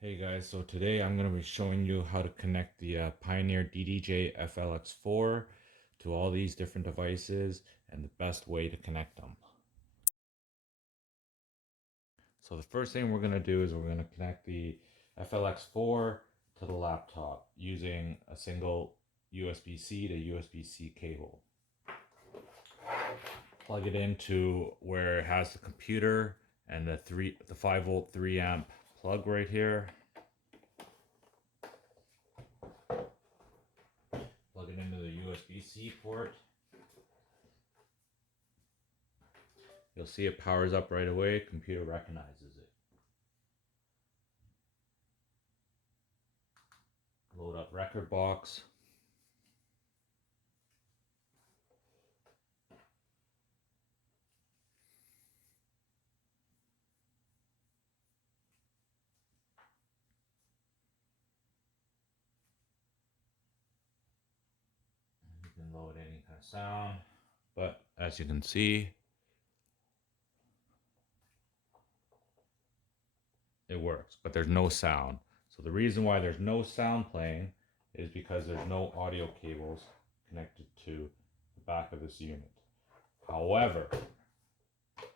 Hey guys, so today I'm going to be showing you how to connect the Pioneer DDJ-FLX4 to all these different devices and the best way to connect them. So the first thing we're going to do is we're going to connect the FLX4 to the laptop using a single USB-C to USB-C cable. Plug it into where it has the computer and the 5-volt 3-amp plug right here. Plug it into the USB-C port. You'll see it powers up right away. Computer recognizes it. Load up record box. You can load any kind of sound, but as you can see, it works, but there's no sound. So the reason why there's no sound playing is because there's no audio cables connected to the back of this unit. However,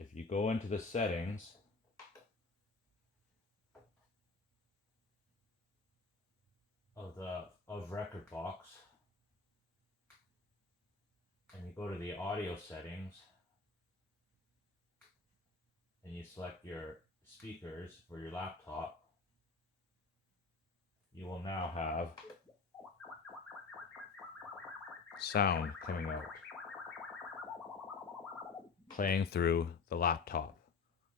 if you go into the settings of record box and you go to the audio settings and you select your speakers for your laptop, you will now have sound coming out, playing through the laptop.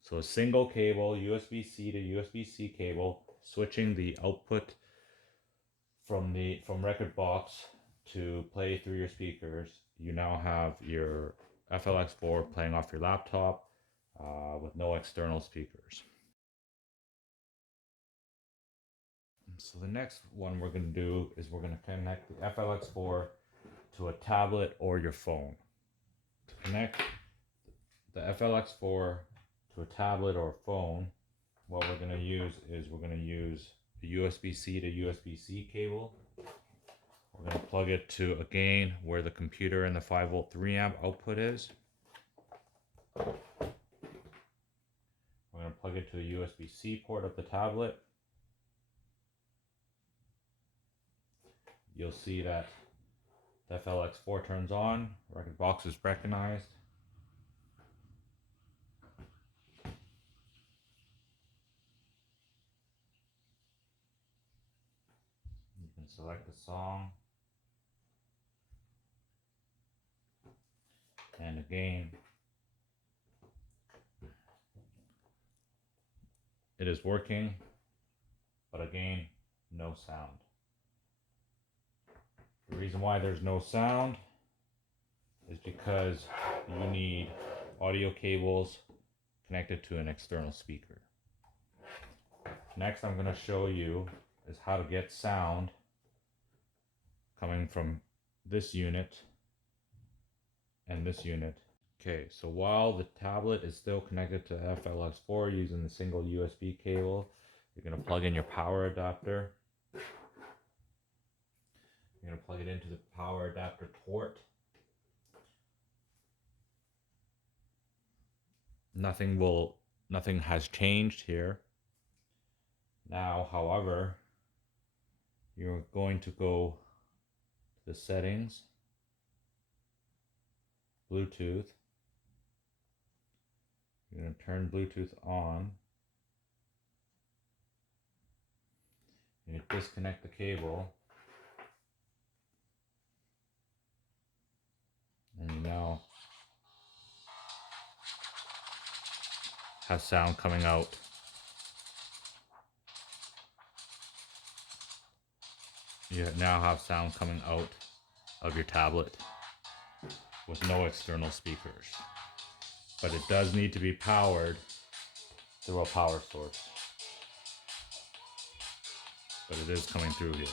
So a single cable, USB-C to USB-C cable, switching the output from record box to play through your speakers. You now have your FLX4 playing off your laptop with no external speakers. So the next one we're going to do is we're going to connect the FLX4 to a tablet or your phone. To connect the FLX4 to a tablet or phone, what we're going to use is we're going to use a USB-C to USB-C cable. We're going to plug it to, again, where the computer and the 5-volt 3-amp output is. We're going to plug it to a USB-C port of the tablet. You'll see that the FLX4 turns on, record box is recognized. You can select a song. And again, it is working, but again, no sound. The reason why there's no sound is because you need audio cables connected to an external speaker. Next, I'm going to show you is how to get sound coming from this unit and this unit. Okay, so while the tablet is still connected to FLX4 using the single USB cable, you're going to plug in your power adapter. You're going to plug it into the power adapter port. Nothing has changed here. Now, however, you're going to go to the settings, Bluetooth. You're going to turn Bluetooth on. You disconnect the cable. And you now have sound coming out. You now have sound coming out of your tablet with no external speakers. But it does need to be powered through a power source. But it is coming through here.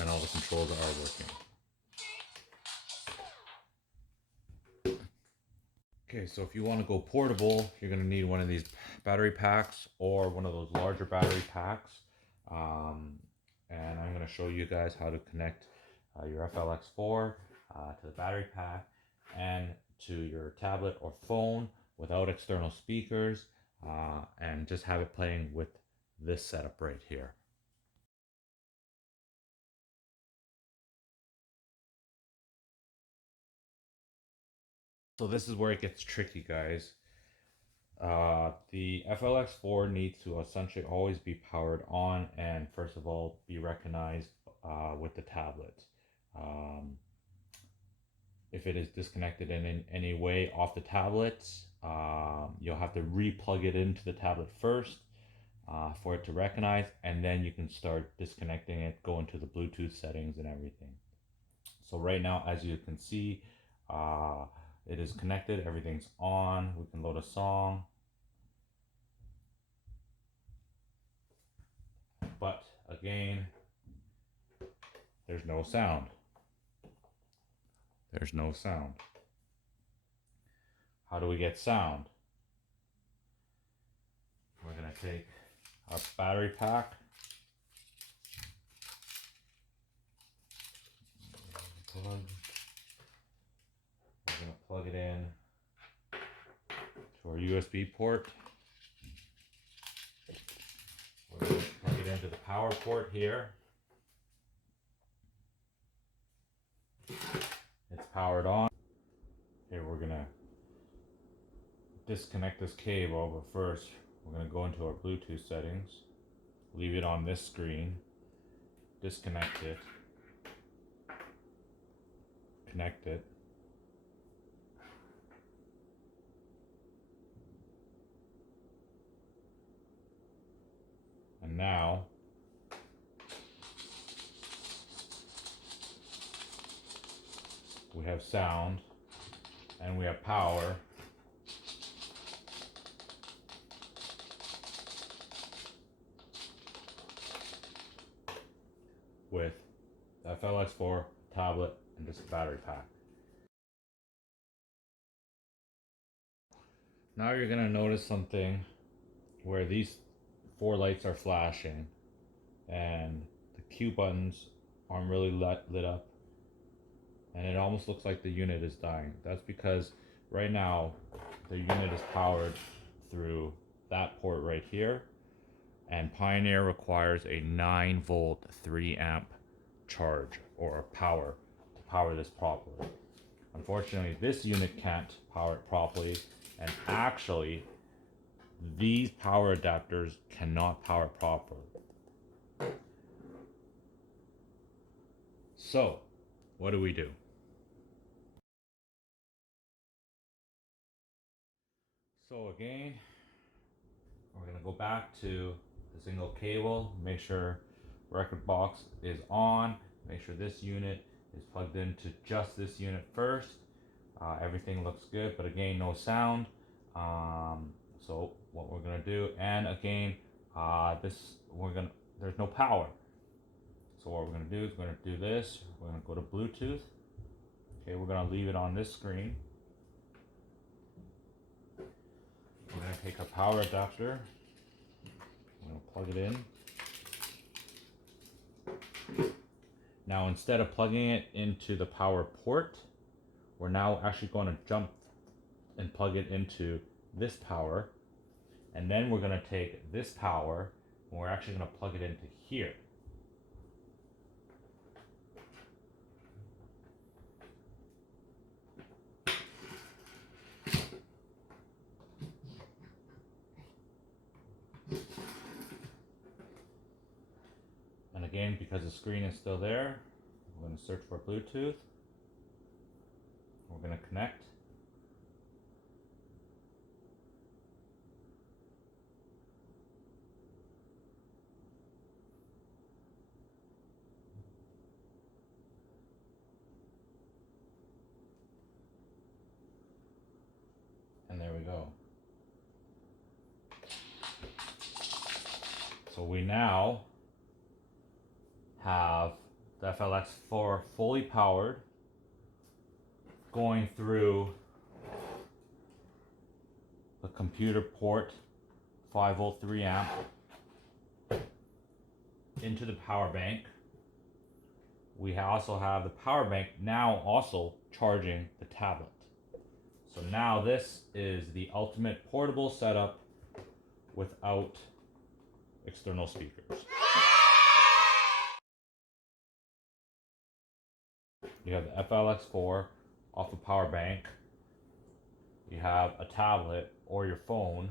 And all the controls are working. Okay, so if you want to go portable, you're going to need one of these battery packs or one of those larger battery packs. And I'm going to show you guys how to connect your FLX4 to the battery pack and to your tablet or phone without external speakers, and just have it playing with this setup right here. So this is where it gets tricky, guys. The FLX4 needs to essentially always be powered on and first of all be recognized with the tablet. If it is disconnected in any way off the tablet, you'll have to re-plug it into the tablet first for it to recognize, and then you can start disconnecting it, go into the Bluetooth settings and everything. So right now, as you can see, it is connected, everything's on. We can load a song. But again, there's no sound. There's no sound. How do we get sound? We're going to take our battery pack. We're going to plug it in to our USB port. We're going to plug it into the power port here. It's powered on. Here we're going to disconnect this cable, but first we're going to go into our Bluetooth settings, leave it on this screen, disconnect it, connect it, and now we have sound and we have power. With the FLX4 tablet and this battery pack. Now you're going to notice something where these 4 lights are flashing and the Q buttons aren't really lit up, and it almost looks like the unit is dying. That's because right now the unit is powered through that port right here, and Pioneer requires a 9-volt 3-amp charge or power to power this properly. Unfortunately, this unit can't power it properly, and actually these power adapters cannot power it properly. So what do we do? So again, we're going to go back to the single cable, make sure record box is on, make sure this unit is plugged into just this unit first. Everything looks good, but again, no sound. So what we're gonna do, and again, there's no power. So what we're gonna do is we're gonna do this. We're gonna go to Bluetooth. Okay, we're gonna leave it on this screen. We're gonna take our power adapter. We're gonna plug it in. Now, instead of plugging it into the power port, we're now actually going to jump and plug it into this power, and then we're going to take this power and we're actually going to plug it into here. And again, because the screen is still there, we're going to search for Bluetooth. We're going to connect. And there we go. So we now have the FLX4 fully powered, going through the computer port 5-volt 3 amp into the power bank. We also have the power bank now also charging the tablet. So now this is the ultimate portable setup without external speakers. You have the FLX4 off a power bank. You have a tablet or your phone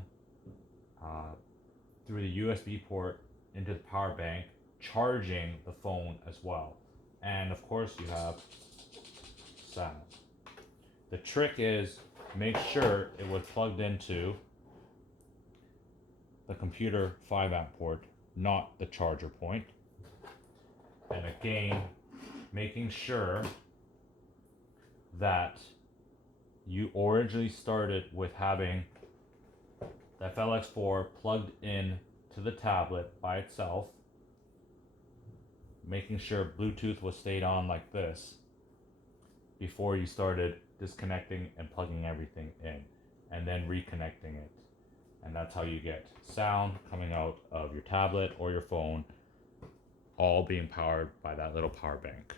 through the USB port into the power bank, charging the phone as well. And of course you have sound. The trick is make sure it was plugged into the computer 5 amp port, not the charger point. And again, making sure that you originally started with having the FLX4 plugged in to the tablet by itself, making sure Bluetooth was stayed on like this before you started disconnecting and plugging everything in, and then reconnecting it. And that's how you get sound coming out of your tablet or your phone, all being powered by that little power bank.